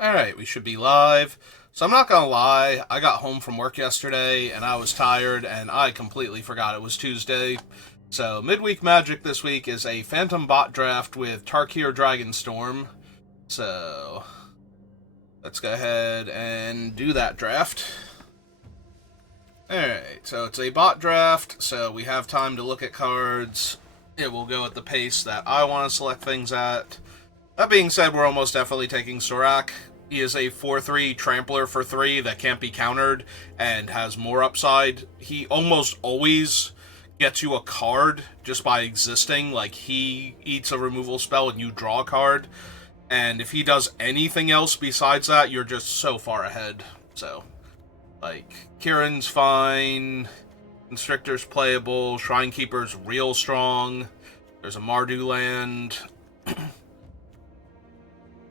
Alright, we should be live. So I'm not gonna lie, I got home from work yesterday and I was tired and I completely forgot it was Tuesday. So Midweek Magic this week is a Phantom Bot draft with Tarkir Dragonstorm. So let's go ahead and do that draft. Alright, so it's a bot draft, so we have time to look at cards. It will go at the pace that I want to select things at. That being said, we're almost definitely taking Sorak. He is a 4-3 trampler for 3 that can't be countered and has more upside. He almost always gets you a card just by existing. Like, he eats a removal spell and you draw a card. And if he does anything else besides that, you're just so far ahead. So, like, Kieran's fine. Constrictor's playable. Shrinekeeper's real strong. There's a Mardu land.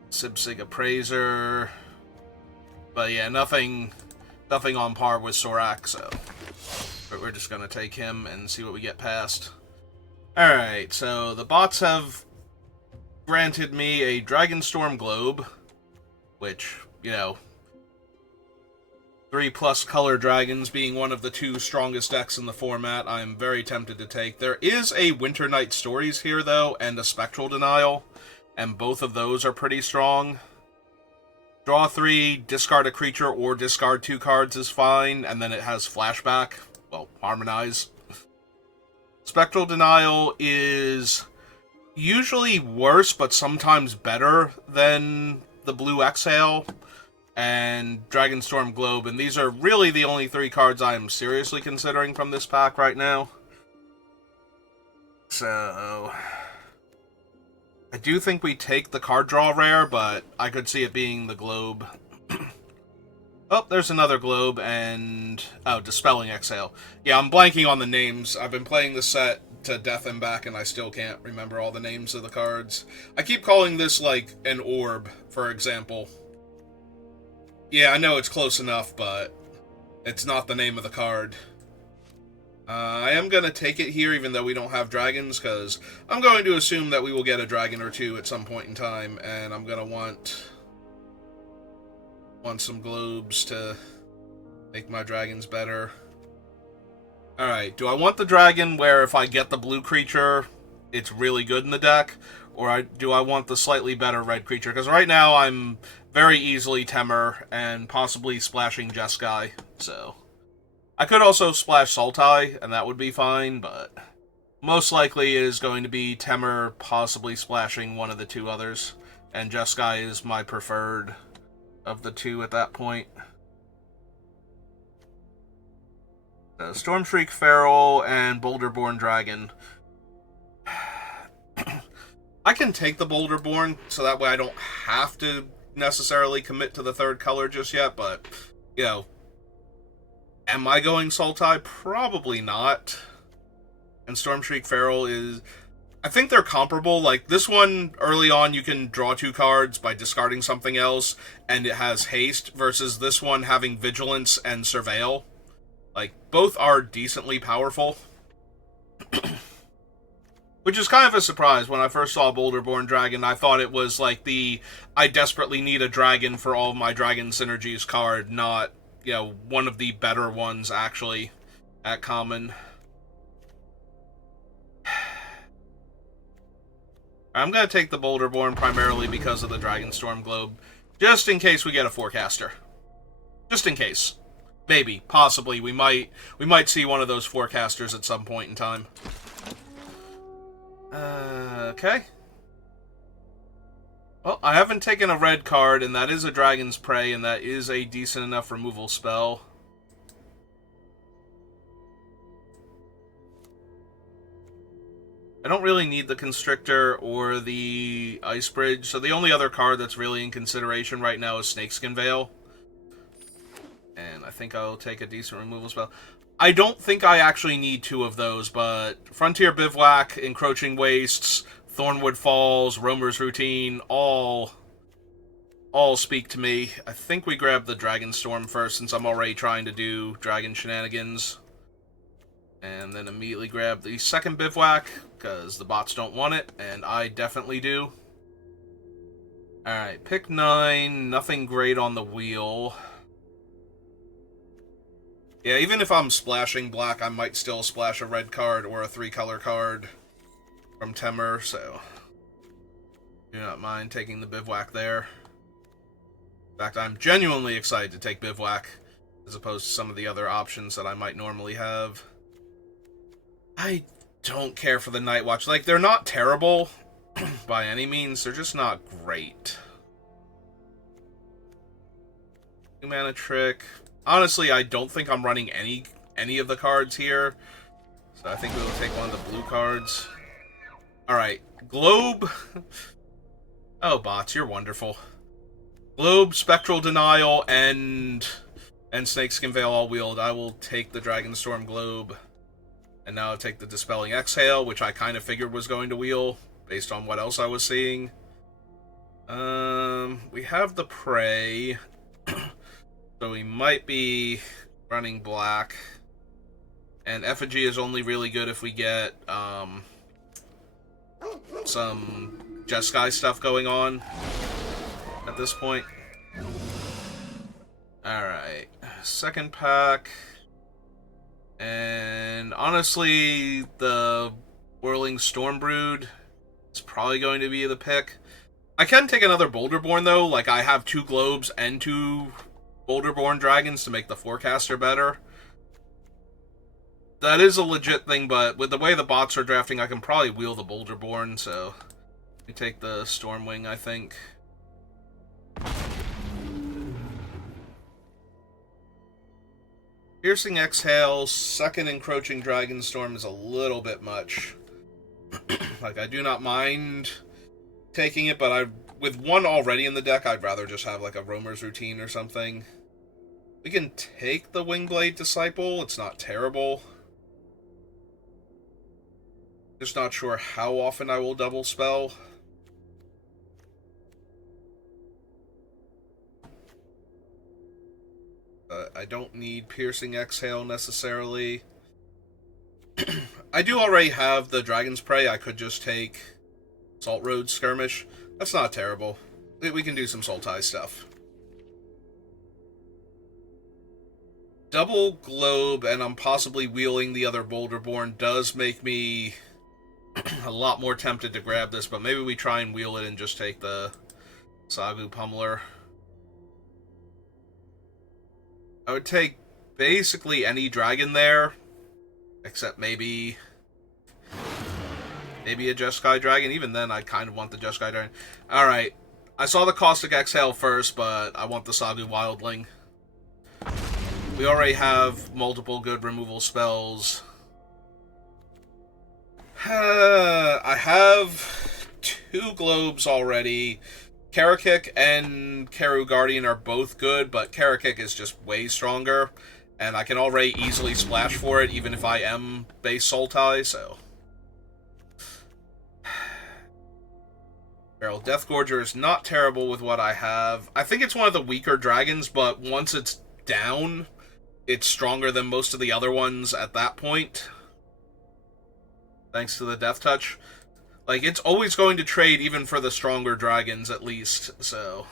Sibsig Appraiser. But yeah, nothing on par with Sorak, so but we're just gonna take him and see what we get past. Alright, so the bots have granted me a Dragonstorm Globe, which, 3+ color dragons being one of the 2 strongest decks in the format, I'm very tempted to take. There is a Winter Night Stories here, though, and a Spectral Denial, and both of those are pretty strong. Draw 3, discard a creature, or discard 2 cards is fine, and then it has Flashback. Well, Harmonize. Spectral Denial is usually worse, but sometimes better than the Blue Exhale and Dragonstorm Globe, and these are really the only 3 cards I am seriously considering from this pack right now. So I do think we take the card draw rare, but I could see it being the Globe. Oh, there's another Globe, and Dispelling Exhale. Yeah, I'm blanking on the names. I've been playing the set to death and back, and I still can't remember all the names of the cards. I keep calling this, like, an orb, for example. Yeah, I know it's close enough, but it's not the name of the card. I am going to take it here, even though we don't have dragons, because I'm going to assume that we will get a dragon or 2 at some point in time, and I'm going to want some globes to make my dragons better. Alright, do I want the dragon where if I get the blue creature, it's really good in the deck? Or do I want the slightly better red creature? Because right now I'm very easily Temur and possibly splashing Jeskai, so I could also splash Sultai, and that would be fine, but most likely it is going to be Temur possibly splashing one of the 2 others, and Jeskai is my preferred of the 2 at that point. Stormshriek Feral and Boulderborn Dragon. I can take the Boulderborn, so that way I don't have to necessarily commit to the 3rd color just yet, but, am I going Sultai? Probably not. And Stormshriek Feral is... I think they're comparable. Like, this one, early on, you can draw 2 cards by discarding something else, and it has haste, versus this one having Vigilance and Surveil. Like, both are decently powerful. Which is kind of a surprise. When I first saw Boulderborn Dragon, I thought it was like the I desperately need a dragon for all of my Dragon Synergies card, not, one of the better ones, actually, at common. I'm going to take the Boulderborn primarily because of the Dragonstorm Globe, just in case we get a Forecaster. Just in case. Maybe, possibly, we might see one of those Forecasters at some point in time. Okay. Well, I haven't taken a red card, and that is a Dragon's Prey, and that is a decent enough removal spell. I don't really need the Constrictor or the Ice Bridge, so the only other card that's really in consideration right now is Snakeskin Veil. And I think I'll take a decent removal spell. I don't think I actually need 2 of those, but Frontier Bivouac, Encroaching Wastes, Thornwood Falls, Roamer's Routine, all speak to me. I think we grab the Dragonstorm first, since I'm already trying to do dragon shenanigans. And then immediately grab the second Bivouac, because the bots don't want it, and I definitely do. Alright, pick 9. Nothing great on the wheel. Yeah, even if I'm splashing black, I might still splash a red card or a 3-color card from Temur, so do not mind taking the Bivouac there. In fact, I'm genuinely excited to take Bivouac, as opposed to some of the other options that I might normally have. I don't care for the Night Watch. Like, they're not terrible by any means, they're just not great. 2-mana trick. Honestly, I don't think I'm running any of the cards here, so I think we will take one of the blue cards. Alright, Globe. Oh, bots, you're wonderful. Globe, Spectral Denial, and Snakeskin Veil all wheeled. I will take the Dragonstorm Globe. And now I'll take the Dispelling Exhale, which I kind of figured was going to wheel, based on what else I was seeing. We have the Prey. So we might be running black. And Effigy is only really good if we get some Jeskai stuff going on at this point. Alright, second pack. And honestly, the Whirling Stormbrood is probably going to be the pick. I can take another Boulderborn though, like I have 2 Globes and 2 Boulderborn Dragons to make the Forecaster better. That is a legit thing, but with the way the bots are drafting, I can probably wheel the Boulderborn, so we take the Stormwing, I think. Piercing Exhale, second Encroaching Dragonstorm is a little bit much. Like, I do not mind taking it, but with one already in the deck, I'd rather just have like a Roamer's Routine or something. We can take the Wingblade Disciple, it's not terrible. Just not sure how often I will double spell. I don't need Piercing Exhale necessarily. I do already have the Dragon's Prey. I could just take Salt Road Skirmish. That's not terrible. We can do some Sultai stuff. Double Globe, and I'm possibly wheeling the other Boulderborn, does make me a lot more tempted to grab this, but maybe we try and wheel it and just take the Sagu Pummeler. I would take basically any dragon there, except maybe a Jeskai Dragon. Even then, I kind of want the Jeskai Dragon. Alright, I saw the Caustic Exhale first, but I want the Sagu Wildling. We already have multiple good removal spells. I have 2 Globes already. Karakick and Karu Guardian are both good, but Karakick is just way stronger, and I can already easily splash for it, even if I am base Sultai, so... Feral Deathgorger is not terrible with what I have. I think it's one of the weaker dragons, but once it's down, it's stronger than most of the other ones at that point. Thanks to the Death Touch. Like, it's always going to trade even for the stronger dragons, at least, so...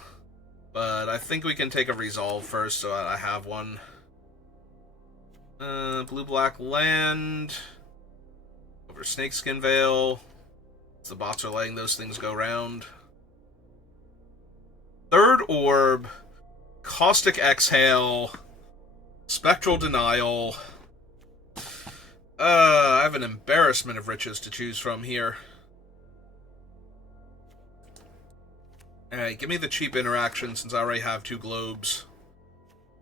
But I think we can take a Resolve first, so I have one. Blue-black land. Over Snakeskin Veil. The bots are letting those things go round. Third Orb. Caustic Exhale. Spectral Denial. I have an embarrassment of riches to choose from here. Alright, give me the cheap interaction since I already have 2 Globes.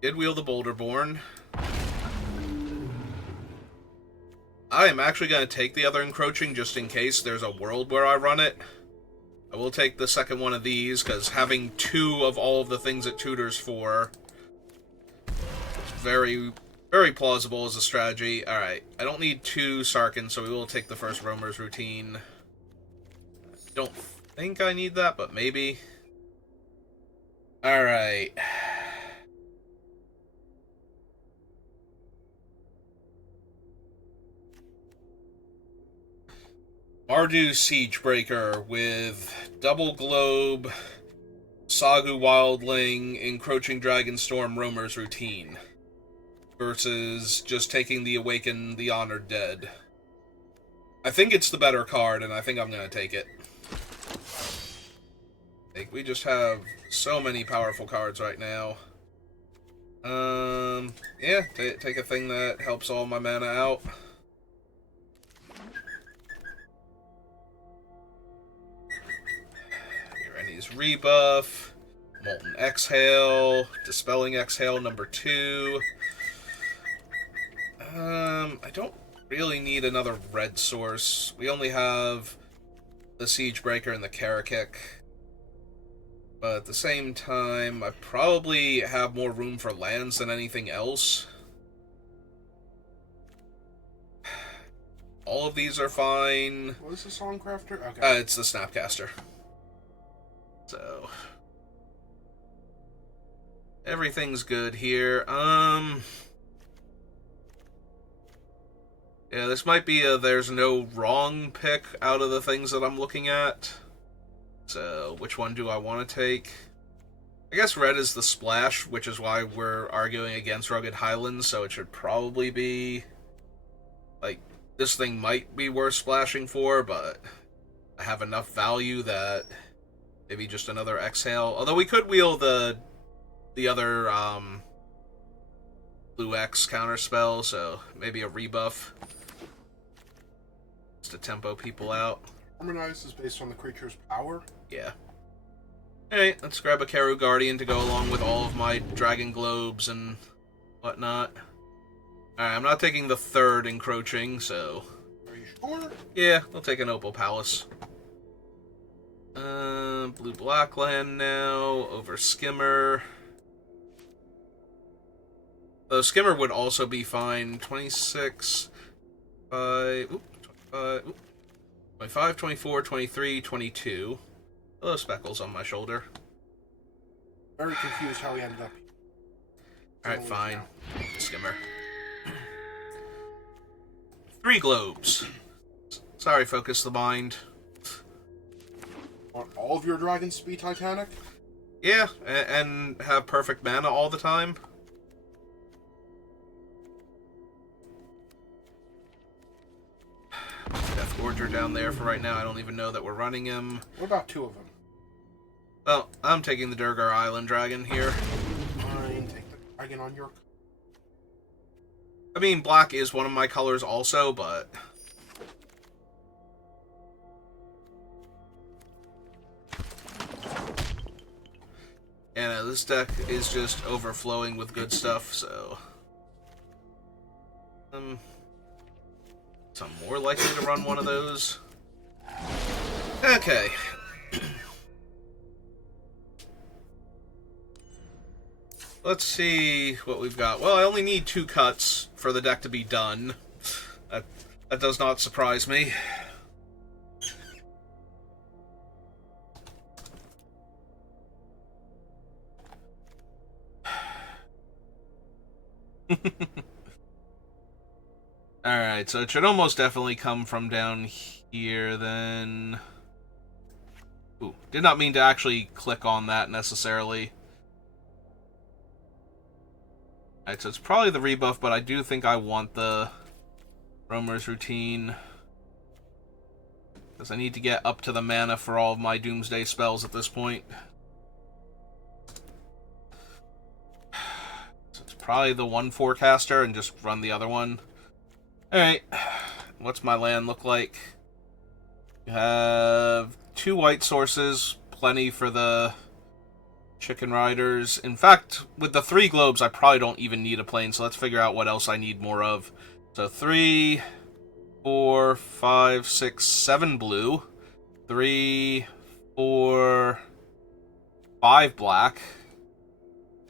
Did wheel the Boulderborn. I am actually going to take the other Encroaching just in case there's a world where I run it. I will take the second one of these, because having 2 of all of the things it tutors for is very, very plausible as a strategy. Alright, I don't need 2 Sarkins, so we will take the first Roamer's Routine. Don't think I need that, but maybe. Alright. Mardu Siegebreaker with Double Globe, Sagu Wildling, Encroaching Dragonstorm, Roamer's Routine. Versus just taking the Awaken the Honored Dead. I think it's the better card, and I think I'm going to take it. Like, we just have so many powerful cards right now. Yeah, take a thing that helps all my mana out. Ireni's Rebuff, Molten Exhale, Dispelling Exhale number 2. I don't really need another red source. We only have the Siegebreaker and the Karakik. But at the same time, I probably have more room for lands than anything else. All of these are fine. What is the Songcrafter? Okay. It's the Snapcaster. So everything's good here. Yeah, this might be a there's no wrong pick out of the things that I'm looking at. So, which one do I want to take? I guess red is the splash, which is why we're arguing against Rugged Highlands, so it should probably be... Like, this thing might be worth splashing for, but I have enough value that maybe just another Exhale. Although we could wheel the other, Blue X counterspell, so maybe a rebuff. Just to tempo people out. Harmonize is based on the creature's power? Yeah. Alright, let's grab a Karu Guardian to go along with all of my Dragon Globes and whatnot. Alright, I'm not taking the third Encroaching, so... Are you sure? Yeah, I'll take an Opal Palace. Blue-black land now, over Skimmer. Though Skimmer would also be fine. 26... 25, 24, 23, 22. Hello, Speckles on my shoulder. Very confused how he ended up. Alright, fine. Skimmer. 3 globes. Sorry, Focus the Mind. Want all of your dragons to be Titanic? Yeah, and have perfect mana all the time. Death Gorger down there for right now. I don't even know that we're running him. What about 2 of them? Well, I'm taking the Durgar Island Dragon here. Fine, take the dragon on your... I mean, black is one of my colors also, but... Yeah, this deck is just overflowing with good stuff, so... So I'm more likely to run one of those. Okay. Let's see what we've got. Well, I only need 2 cuts for the deck to be done. That does not surprise me. Alright, so it should almost definitely come from down here, then... Ooh, did not mean to actually click on that, necessarily. Alright, so it's probably the rebuff, but I do think I want the Roamer's Routine. Because I need to get up to the mana for all of my Doomsday spells at this point. So it's probably the 1 Forecaster and just run the other one. Alright, what's my land look like? You have 2 white sources, plenty for the Chicken Riders. In fact, with the 3 globes, I probably don't even need a plane, so let's figure out what else I need more of. So 3, 4, 5, 6, 7 blue. 3, 4, 5 black.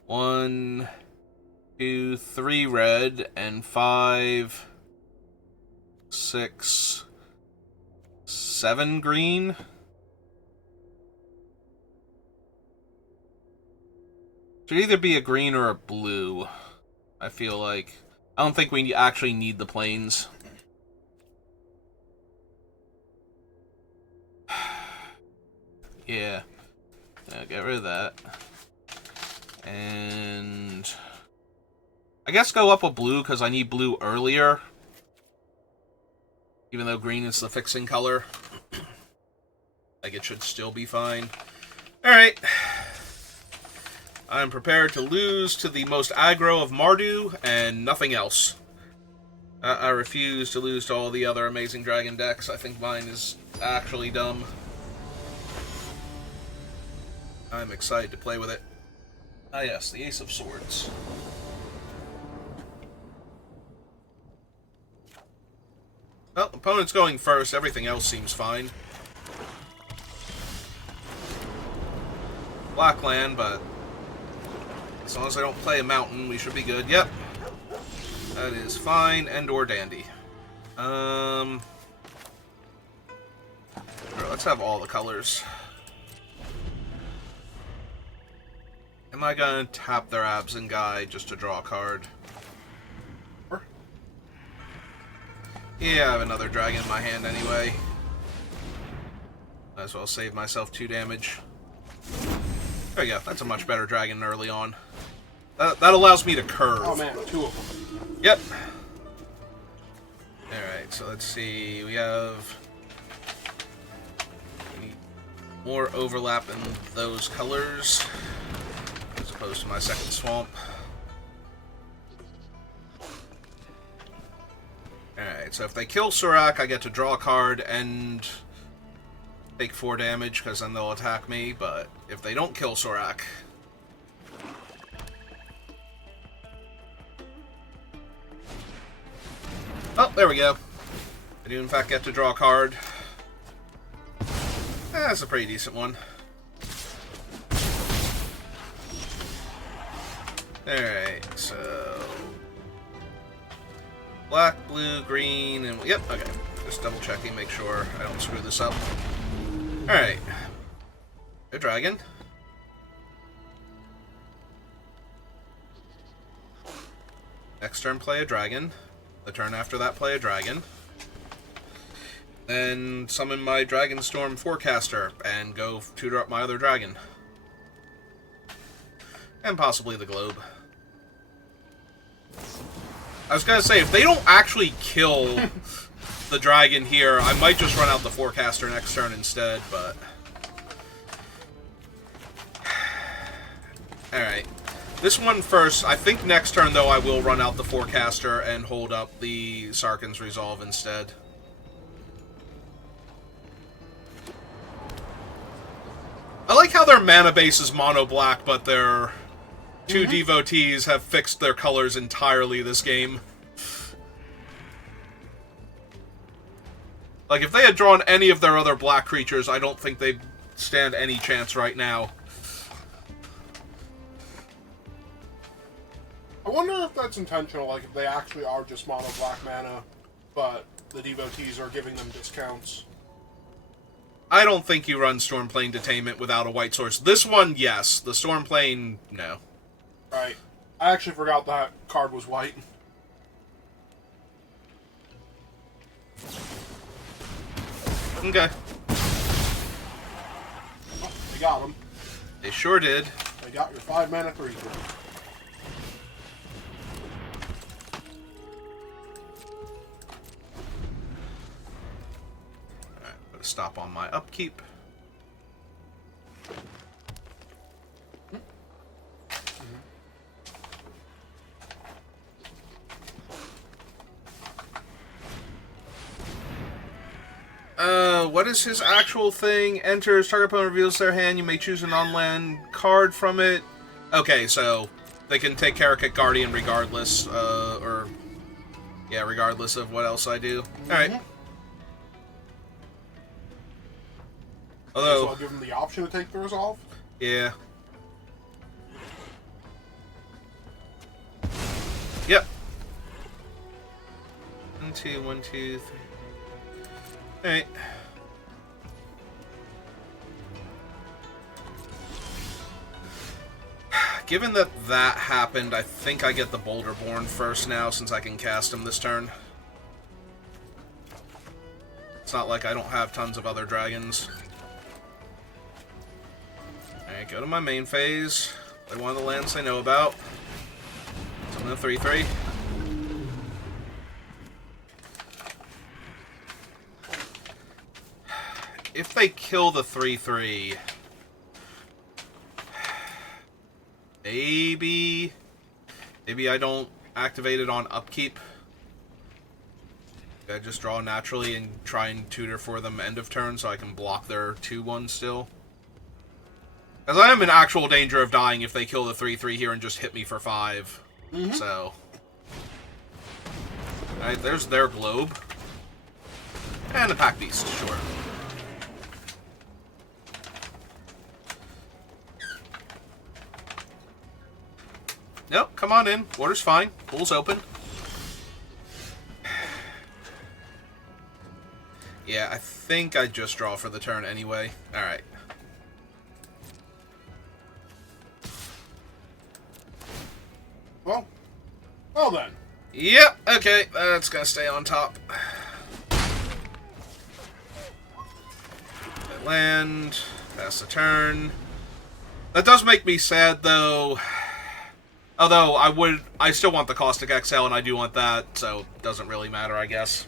1, 2, 3 red, and 5... 6, 7 green. Should either be a green or a blue, I feel like. I don't think we actually need the planes. Yeah. Get rid of that. And I guess go up a blue, because I need blue earlier. Even though green is the fixing color. Like, it should still be fine. Alright. I'm prepared to lose to the most aggro of Mardu, and nothing else. I refuse to lose to all the other amazing dragon decks. I think mine is actually dumb. I'm excited to play with it. Ah yes, the Ace of Swords. Well, opponent's going first. Everything else seems fine. Black land, but as long as I don't play a mountain, we should be good. Yep. That is fine and or dandy. Let's have all the colors. Am I gonna tap their Absent Guy just to draw a card? Yeah, I have another dragon in my hand anyway. Might as well save myself 2 damage. There we go. That's a much better dragon early on. That allows me to curve. Oh man, 2 of them. Yep. Alright, so let's see. We have more overlap in those colors as opposed to my second swamp. Alright, so if they kill Surak, I get to draw a card and take 4 damage, because then they'll attack me, but if they don't kill Surak... Oh, there we go. I do in fact get to draw a card. That's a pretty decent one. Alright, so... black, blue, green, and... Yep, okay. Just double checking, make sure I don't screw this up. Alright. A dragon. Next turn, play a dragon. The turn after that, play a dragon. Then summon my Dragonstorm Forecaster and go tutor up my other dragon. And possibly the globe. I was gonna say, if they don't actually kill the dragon here, I might just run out the Forecaster next turn instead, but... Alright. This one first. I think next turn, though, I will run out the Forecaster and hold up the Sarkhan's Resolve instead. I like how their mana base is mono-black, but their 2 devotees have fixed their colors entirely this game. Like, if they had drawn any of their other black creatures, I don't think they'd stand any chance right now. I wonder if that's intentional, like if they actually are just mono black mana, but the devotees are giving them discounts. I don't think you run Stormplane Detainment without a white source. This one, yes. The Stormplane, no. Right. I actually forgot that card was white. Okay. Oh, they got him. They sure did. They got your 5 mana 3. Stop on my upkeep. What is his actual thing? Enters, target opponent reveals their hand, you may choose an on-land card from it. Okay, so they can take Karakit Guardian regardless, regardless of what else I do. Alright. Although, So I'll give them the option to take the resolve? Yeah. Yep. 1, 2, 1, 2, 3. Alright. Given that that happened, I think I get the Boulderborn first now, since I can cast him this turn. It's not like I don't have tons of other dragons. Alright, go to my main phase. Play one of the lands I know about. Summon a 3/3. If they kill the 3/3, maybe I don't activate it on upkeep. I just draw naturally and try and tutor for them end of turn so I can block their 2/1 still. Because I am in actual danger of dying if they kill the 3/3 here and just hit me for 5. So. Alright, there's their globe. And the Pack Beast, sure. Nope, come on in. Water's fine. Pool's open. Yeah, I think I just draw for the turn anyway. Alright. Well then. Yep, okay, that's gonna stay on top. Land, pass the turn. That does make me sad, though. Although, I still want the Caustic Exhale, and I do want that, so it doesn't really matter, I guess.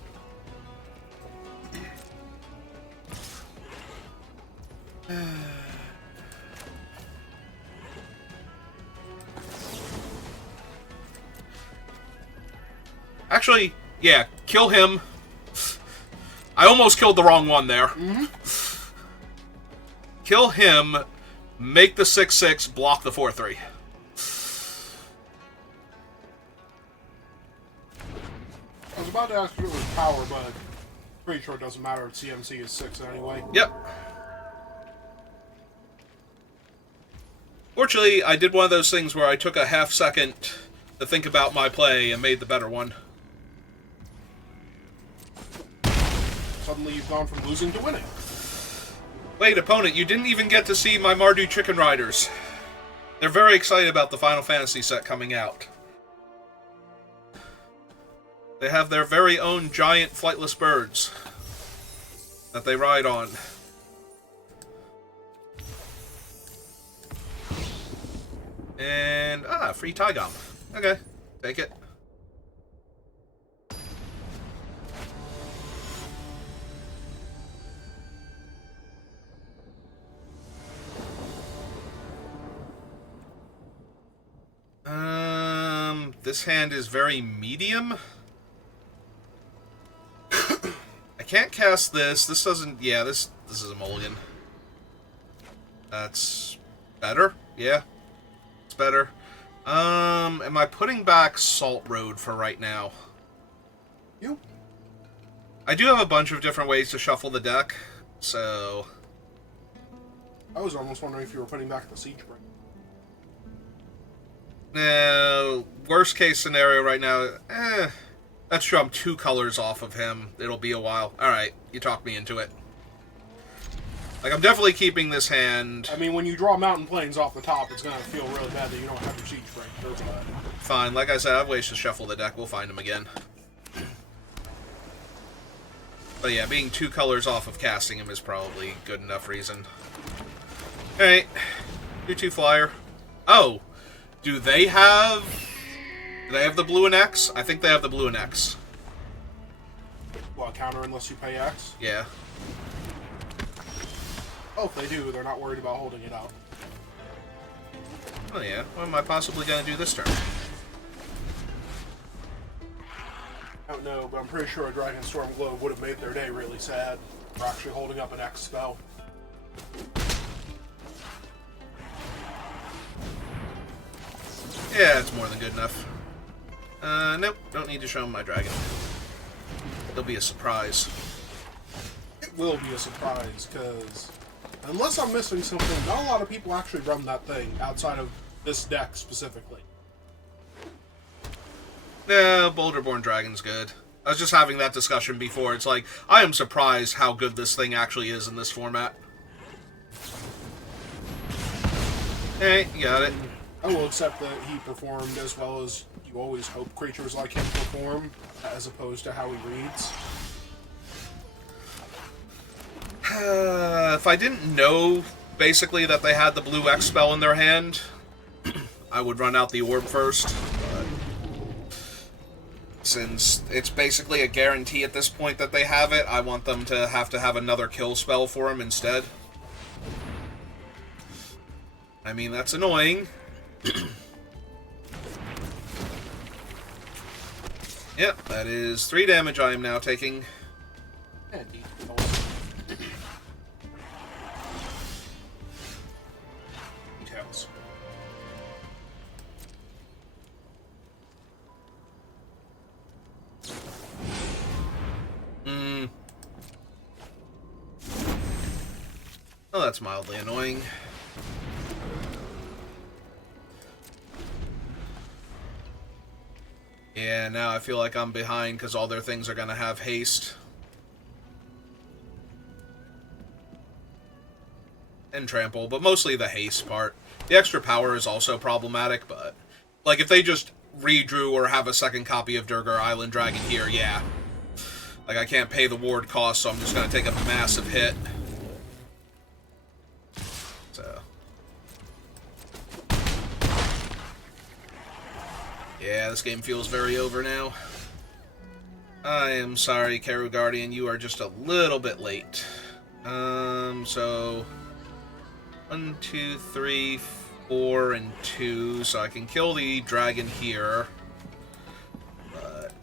Actually, yeah, kill him. I almost killed the wrong one there. Kill him, make the 6/6, block the 4/3. I was about to ask if it was power, but pretty sure it doesn't matter. CMC is 6 anyway. Yep. Fortunately, I did one of those things where I took a half second to think about my play and made the better one. Suddenly you've gone from losing to winning. Wait, opponent, you didn't even get to see my Mardu Chicken Riders. They're very excited about the Final Fantasy set coming out. They have their very own giant flightless birds that they ride on. And, free Tygom. Okay, take it. This hand is very medium. I can't cast this. This doesn't... Yeah, this is a mulligan. That's better. Yeah. It's better. Am I putting back Salt Road for right now? You? I do have a bunch of different ways to shuffle the deck, so... I was almost wondering if you were putting back the Siege Break. No, worst case scenario right now, that's true, I'm 2 colors off of him. It'll be a while. Alright, you talked me into it. Like, I'm definitely keeping this hand. I mean, when you draw Mountain Plains off the top, it's going to feel really bad that you don't have your Siege Break. Fine, like I said, I have ways to shuffle the deck. We'll find him again. But yeah, being 2 colors off of casting him is probably good enough reason. Alright, 2/2 flyer. Oh! Do they have the blue and X? I think they have the blue and X. Well, counter unless you pay X? Yeah. Oh, if they do, they're not worried about holding it out. Oh yeah, what am I possibly going to do this turn? I don't know, but I'm pretty sure a Dragon Storm Globe would have made their day really sad for actually holding up an X spell. Yeah, it's more than good enough. Nope, don't need to show him my dragon. It'll be a surprise. It will be a surprise, because unless I'm missing something, not a lot of people actually run that thing outside of this deck specifically. Yeah, Boulderborn Dragon's good. I was just having that discussion before. It's like, I am surprised how good this thing actually is in this format. Hey, you got it. I will accept that he performed as well as you always hope creatures like him perform, as opposed to how he reads. If I didn't know basically that they had the blue X spell in their hand, I would run out the orb first. But since it's basically a guarantee at this point that they have it, I want them to have another kill spell for him instead. I mean, that's annoying. Yep, that is 3 damage I am now taking. Details. Oh, that's mildly annoying. Yeah, now I feel like I'm behind because all their things are going to have haste. And trample, but mostly the haste part. The extra power is also problematic, but... like, if they just redrew or have a second copy of Durgar Island Dragon here, yeah. Like, I can't pay the ward cost, so I'm just going to take a massive hit. So... yeah, this game feels very over now. I am sorry, Karu Guardian, you are just a little bit late. So... 1, 2, 3, 4, and 2, so I can kill the dragon here. But...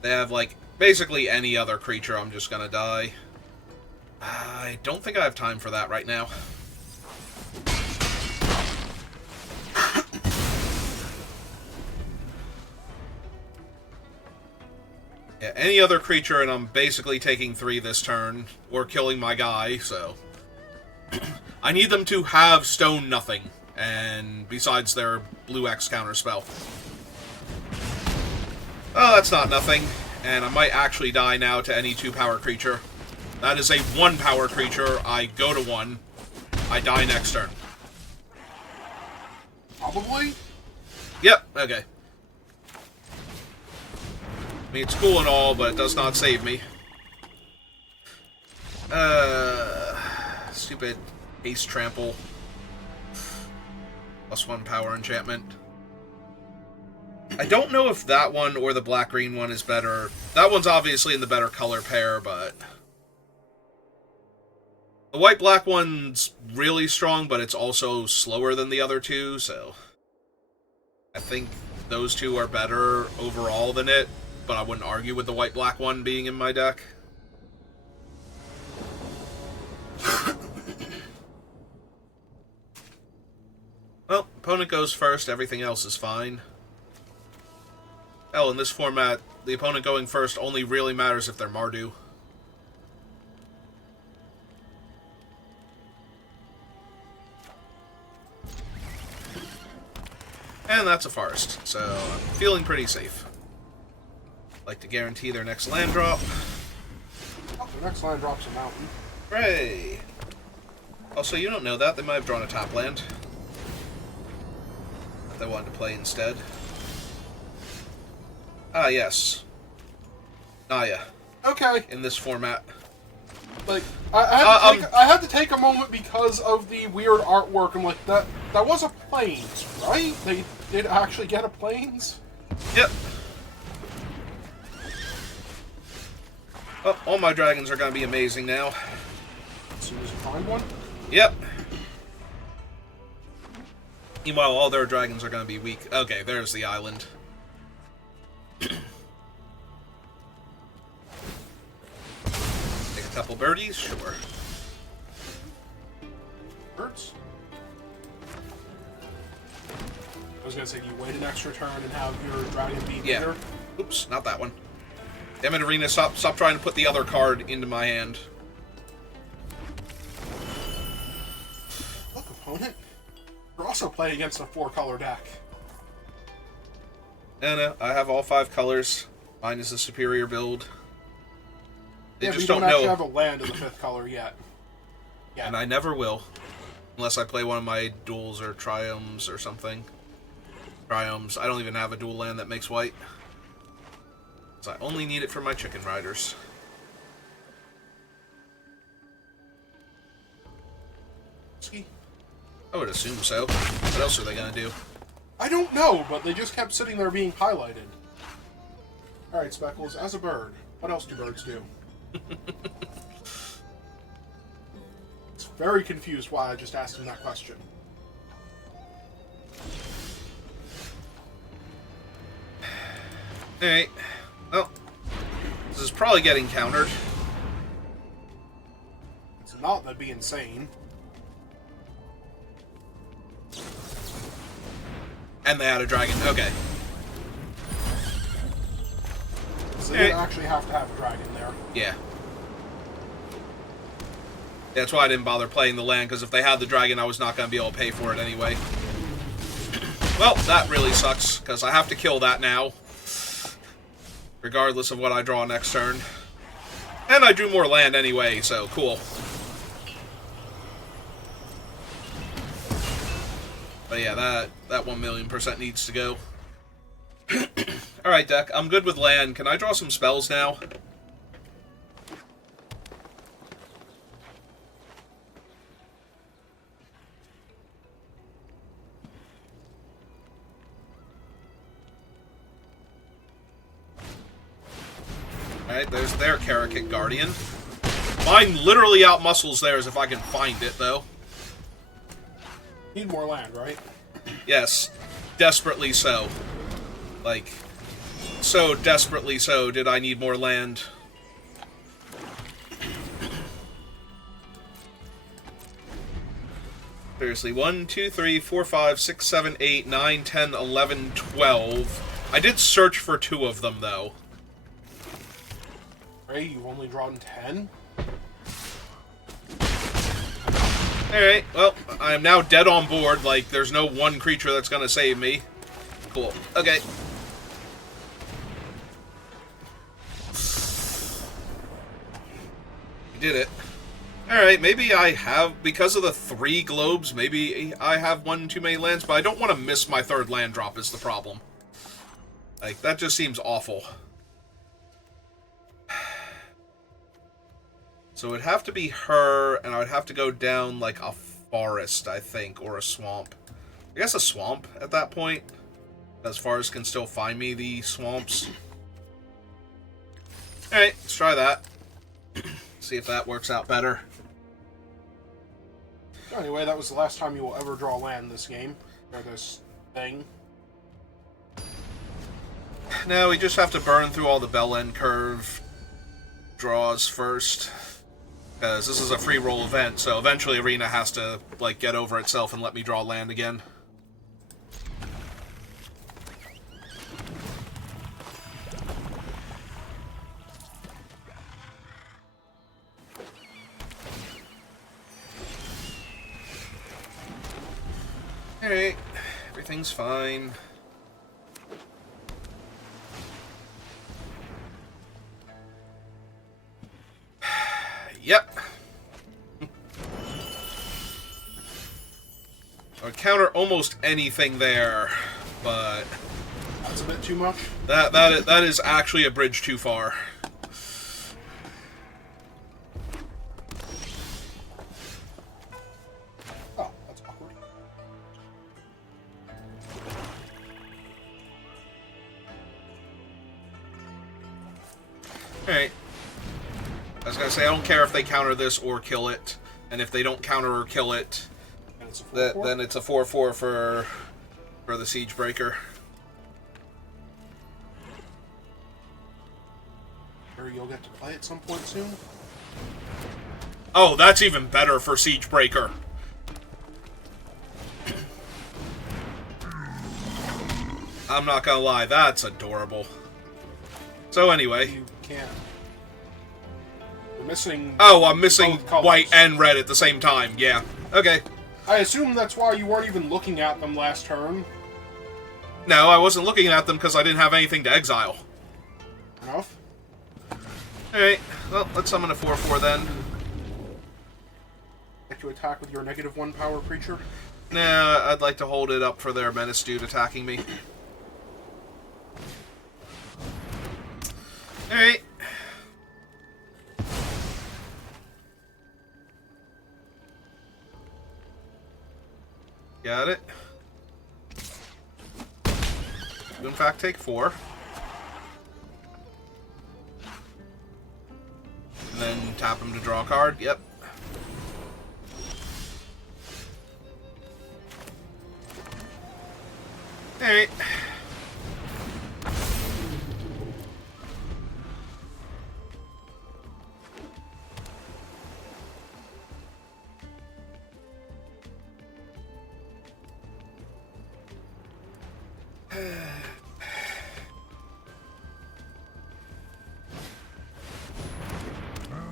they have, like, basically any other creature, I'm just gonna die. I don't think I have time for that right now. Yeah, any other creature, and I'm basically taking 3 this turn, or killing my guy, so... I need them to have stone nothing, and besides their blue X counter spell. Oh, that's not nothing, and I might actually die now to any 2-power creature. That is a 1-power creature. I go to 1. I die next turn. Probably? Yep, okay. I mean, it's cool and all, but it does not save me. Stupid haste trample. +1 power enchantment. I don't know if that one or the black-green one is better. That one's obviously in the better color pair, but... the white-black one's really strong, but it's also slower than the other two, so... I think those two are better overall than it, but I wouldn't argue with the white-black one being in my deck. Well, opponent goes first, everything else is fine. Hell, in this format, the opponent going first only really matters if they're Mardu. And that's a forest, so I'm feeling pretty safe. Like to guarantee their next land drop. Oh, the next land drop's a mountain. Hooray! Also, you don't know that. They might have drawn a top land that they wanted to play instead. Ah, yes. Naya. Okay. In this format. Like, I had to take a moment because of the weird artwork. I'm like, that was a plains, right? They did actually get a plains? Yep. Oh, all my dragons are going to be amazing now. As soon as you find one? Yep. Meanwhile, all their dragons are going to be weak. Okay, there's the island. Take a couple birdies? Sure. Birds? I was going to say, do you wait an extra turn and have your dragon be bigger? Oops, not that one. Damn it, Arena, stop trying to put the other card into my hand. Look, opponent. You're also playing against a 4-color deck. No, I have all 5 colors. Mine is the superior build. They just but you don't know. Actually have a land in the 5th color yet. Yeah. And I never will. Unless I play one of my duels or triomes or something. Triomes. I don't even have a dual land that makes white. So I only need it for my chicken riders. I would assume so. What else are they gonna do? I don't know, but they just kept sitting there being highlighted. Alright, Speckles, as a bird, what else do birds do? It's very confused why I just asked him that question. Alright. Well, this is probably getting countered. It's not, that'd be insane. And they had a dragon. Okay. So they actually have to have a dragon there. Yeah. That's why I didn't bother playing the land, because if they had the dragon, I was not going to be able to pay for it anyway. Well, that really sucks, because I have to kill that now. Regardless of what I draw next turn. And I drew more land anyway, so cool. But yeah, that 1,000,000% needs to go. Alright, deck. I'm good with land. Can I draw some spells now? Alright, there's their Karakit Guardian. Mine literally outmuscles theirs if I can find it, though. Need more land, right? Yes. Desperately so. Like, so desperately so did I need more land. Seriously, 1, 2, 3, 4, 5, 6, 7, 8, 9, 10, 11, 12. I did search for 2 of them, though. Ray, you've only drawn 10? Alright, well, I am now dead on board. Like, there's no one creature that's gonna save me. Cool. Okay. You did it. Alright, maybe I have, because of the 3 globes, maybe I have one too many lands, but I don't want to miss my 3rd land drop is the problem. Like, that just seems awful. So it would have to be her, and I would have to go down, like, a forest, I think, or a swamp. I guess a swamp at that point, as far as can still find me the swamps. Alright, let's try that. See if that works out better. Anyway, that was the last time you will ever draw land in this game, or this thing. No, we just have to burn through all the bell end curve draws first. Because this is a free roll event, so eventually Arena has to, like, get over itself and let me draw land again. Alright, everything's fine. Yep. I would counter almost anything there, but that's a bit too much. That is actually a bridge too far. Oh, that's awkward. Alright. I was gonna say, I don't care if they counter this or kill it, and if they don't counter or kill it, then it's a 4/4 for the Siege Breaker. Or you'll get to play at some point soon? Oh, that's even better for Siege Breaker. I'm not gonna lie, that's adorable. So anyway. You can't. You're missing... Oh, I'm missing white and red at the same time, yeah. Okay. I assume that's why you weren't even looking at them last turn. No, I wasn't looking at them because I didn't have anything to exile. Enough. Alright, well, let's summon a 4/4 then. Like to attack with your -1 power creature? Nah, I'd like to hold it up for their Menace dude attacking me. Alright. Got it. You in fact take 4. And then tap him to draw a card. Yep. Alright.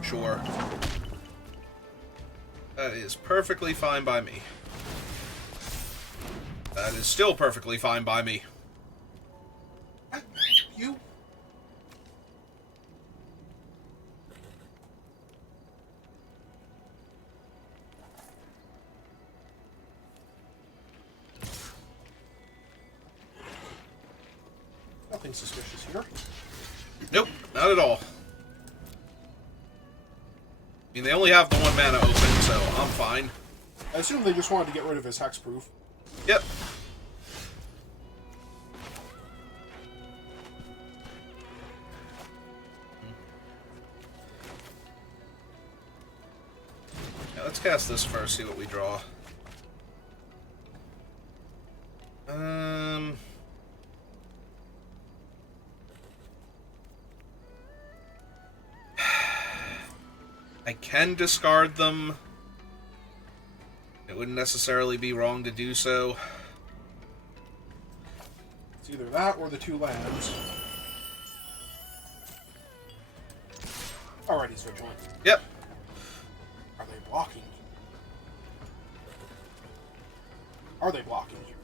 Sure. That is perfectly fine by me. That is still perfectly fine by me. You? Nothing suspicious here. Nope, not at all. I mean, they only have the 1 mana open, so I'm fine. I assume they just wanted to get rid of his hexproof. Yep. Yeah, let's cast this first, see what we draw. I can discard them. It wouldn't necessarily be wrong to do so. It's either that or the 2 lands. Alright, he's vigilant. Yep. Are they blocking? Are they blocking you?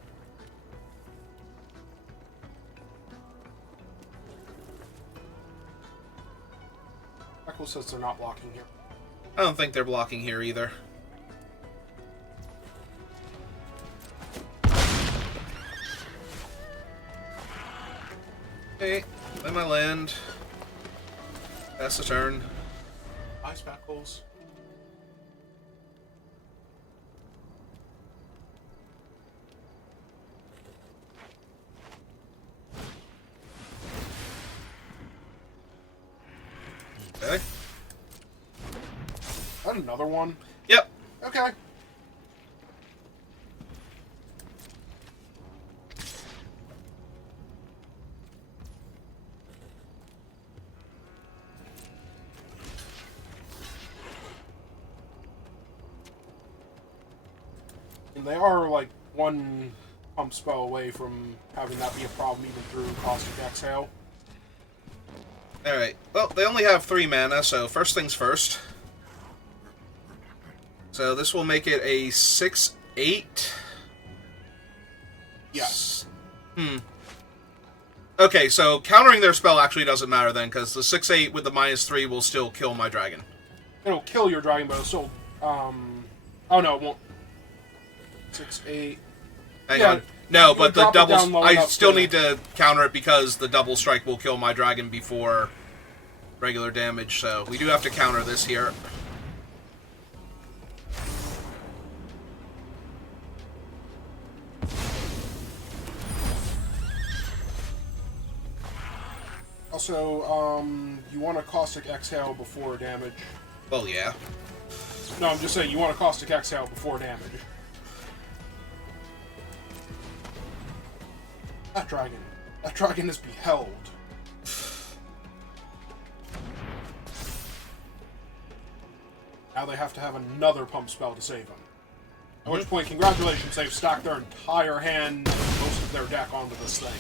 Echo says they're not blocking here. I don't think they're blocking here either. Okay, play my land. Pass the turn. Ice Speckles. Okay. And another one. Yep. Okay. And they are like 1 pump spell away from having that be a problem even through Caustic Exhale. Alright. Well, they only have 3 mana, so first things first. So this will make it a 6/8. Yes. Okay, so countering their spell actually doesn't matter then, because the 6/8 with the -3 will still kill my dragon. It'll kill your dragon, but it'll still, oh no, it won't. 6/8. Hang on. No, but the double... I enough still to- need to counter it because the double strike will kill my dragon before regular damage, so we do have to counter this here. Also, you want a Caustic Exhale before damage. Well, yeah. No, I'm just saying, you want a Caustic Exhale before damage. That dragon is beheld. Now they have to have another pump spell to save him. At which point, congratulations, they've stacked their entire hand, most of their deck onto this thing.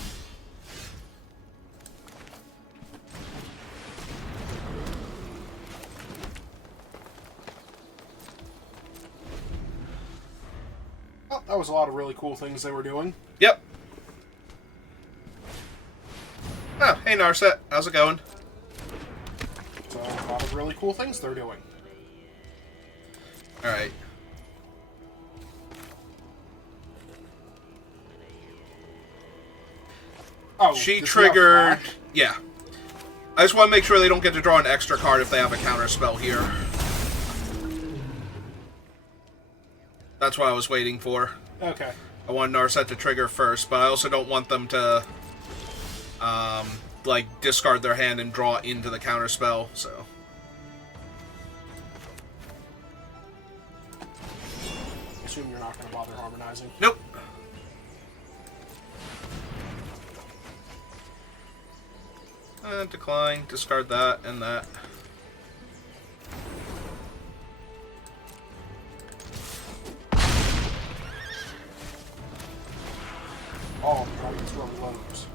Well, that was a lot of really cool things they were doing. Yep. Oh, hey Narset, how's it going? So, a lot of really cool things they're doing. Alright. Oh, She does he have triggered... flash? Yeah. I just want to make sure they don't get to draw an extra card if they have a counter spell here. That's what I was waiting for. Okay. I want Narset to trigger first, but I also don't want them to, like, discard their hand and draw into the counter spell, so... I assume you're not going to bother harmonizing. Nope. Decline, discard that, and that. Oh, dragons run lows.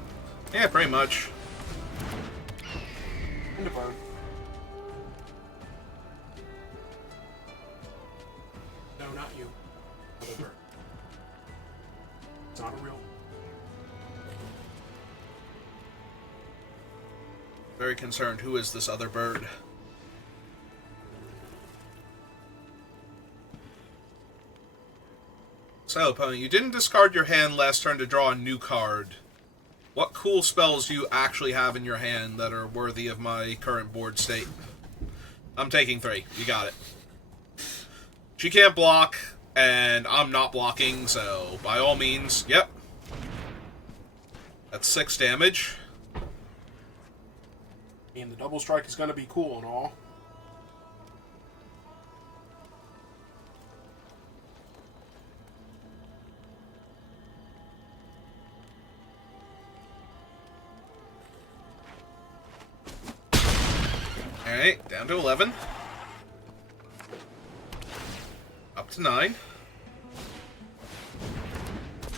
Yeah, pretty much. Into burn. No, not you. Other bird. It's not a real. Very concerned. Who is this other bird? So, opponent, you didn't discard your hand last turn to draw a new card. What cool spells do you actually have in your hand that are worthy of my current board state? I'm taking 3. You got it. She can't block, and I'm not blocking, so by all means, yep. That's 6 damage. And the double strike is going to be cool and all. Alright, down to 11. Up to 9.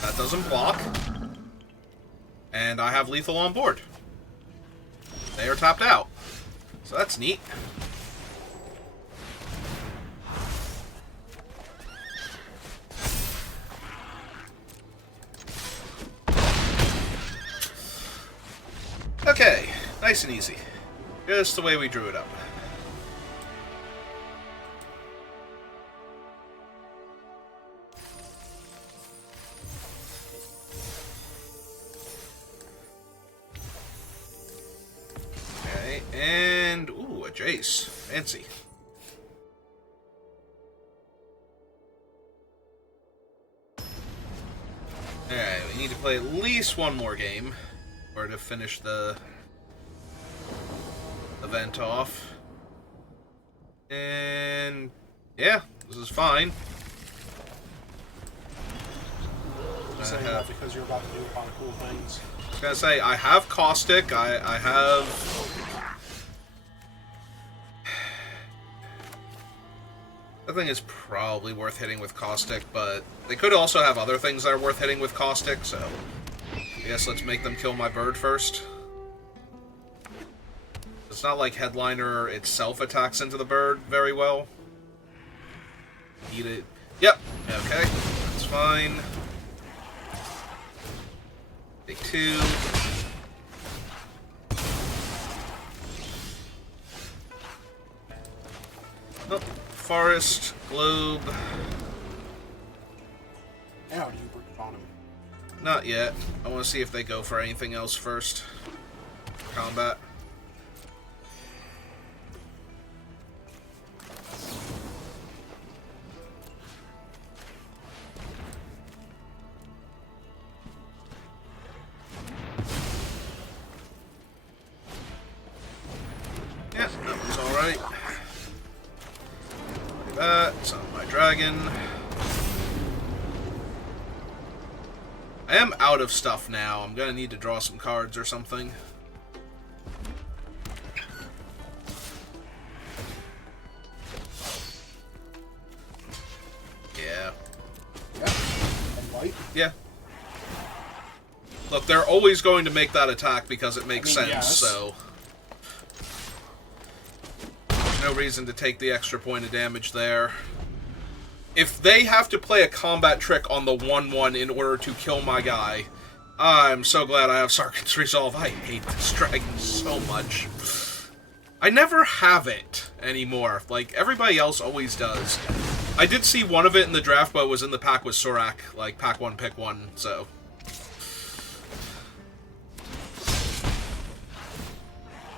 That doesn't block. And I have lethal on board. They are tapped out. So that's neat. Okay, nice and easy. Just the way we drew it up. Okay, and ooh, a Jace. Fancy. Alright, we need to play at least one more game or to finish the event off. And yeah, this is fine. Saying that because you're about to do a lot of cool things. I was gonna say, I have Caustic, I have... I think it's probably worth hitting with Caustic, but they could also have other things that are worth hitting with Caustic, so I guess let's make them kill my bird first. It's not like Headliner itself attacks into the bird very well. Eat it. Yep. Okay. That's fine. Take 2. Oh, Forest, Globe. Now do you bring it on him? Not yet. I want to see if they go for anything else first. Combat. Yeah, that was alright. Look at that. It's on my dragon. I am out of stuff now. I'm gonna need to draw some cards or something. Yeah. Yeah. And white? Yeah. Look, they're always going to make that attack because it makes sense, yes. so... There's no reason to take the extra point of damage there. If they have to play a combat trick on the 1-1 in order to kill my guy, I'm so glad I have Sarkhan's Resolve. I hate this dragon so much. I never have it anymore. Like, everybody else always does. I did see one of it in the draft, but it was in the pack with Sorak. Like, pack 1, pick 1, so...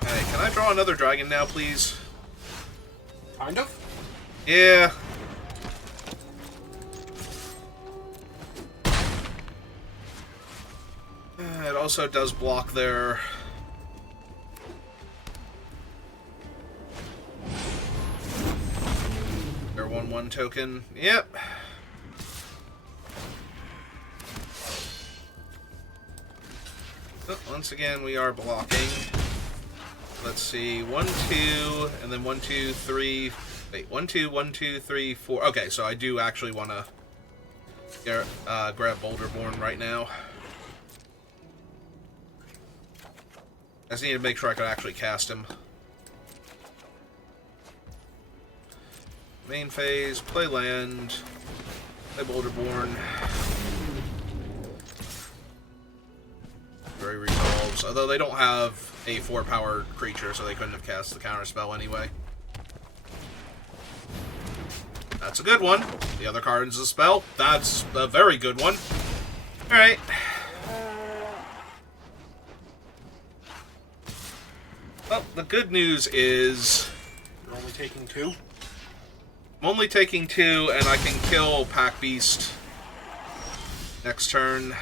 Okay, Can I draw another dragon now, please? Kind of? Yeah. It also does block their... their 1/1 token. Yep. Oh, once again, we are blocking. Let's see, 1, 2, and then 1, 2, 3. Wait, 1, 2, 1, 2, 3, 4. Okay, so I do actually want to grab Boulderborn right now. I just need to make sure I can actually cast him. Main phase, play land, play Boulderborn. Very resolves, although they don't have a 4-power creature, so they couldn't have cast the counterspell anyway. That's a good one. The other card is a spell. That's a very good one. Alright. Well, the good news is... You're only taking 2? I'm only taking 2, and I can kill Pack Beast next turn.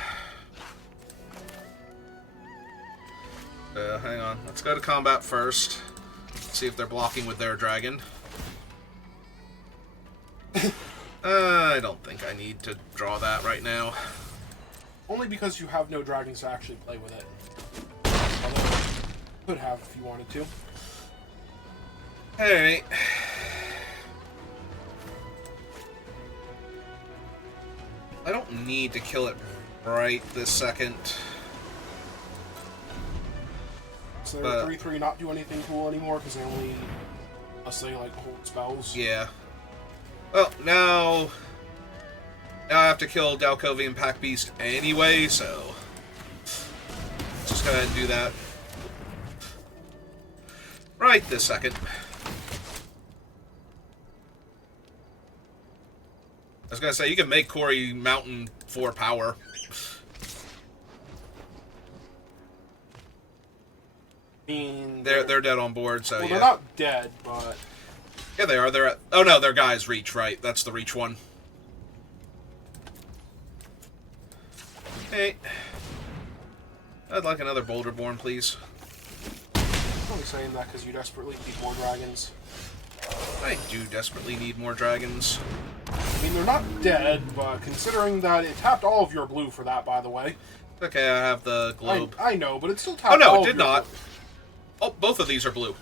Hang on. Let's go to combat first. See if they're blocking with their dragon. I don't think I need to draw that right now. Only because you have no dragons to actually play with it. Although, you could have if you wanted to. Alright. I don't need to kill it right this second. So their 3/3 not do anything cool anymore because they only, unless they like hold spells. Yeah. Well, now I have to kill Dalkovian Pack Beast anyway, so just go ahead and do that right this second. I was gonna say you can make Corey Mountain 4 power. I mean, they're dead on board, so well, yeah. they're not dead, but Yeah, they are. They're at... Oh, no, their guy's reach, right. That's the reach one. Hey. I'd like another Boulderborn, please. I'm only saying that because you desperately need more dragons. I do desperately need more dragons. I mean, they're not dead, but considering that it tapped all of your blue for that, by the way. Okay, I have the globe. I know, but it still tapped all all it did of your not. blue. Oh, both of these are blue.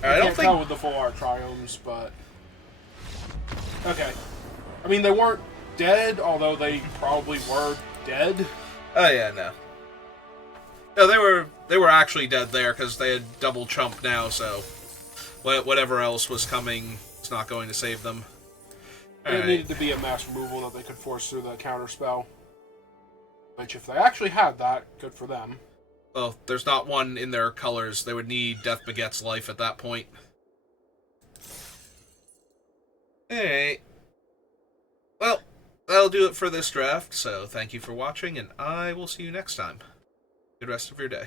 I don't can't tell with the full art triomes, but... Okay. I mean, they weren't dead, although they probably were dead. Oh, yeah, no. No, they were actually dead there, because they had double chump now, so... Whatever else was coming is not going to save them. It needed to be a mass removal that they could force through the counter spell. Which, if they actually had that, good for them. Well, there's not one in their colors. They would need Death Begets Life at that point. Alright. Well, that'll do it for this draft, so thank you for watching, and I will see you next time. Good rest of your day.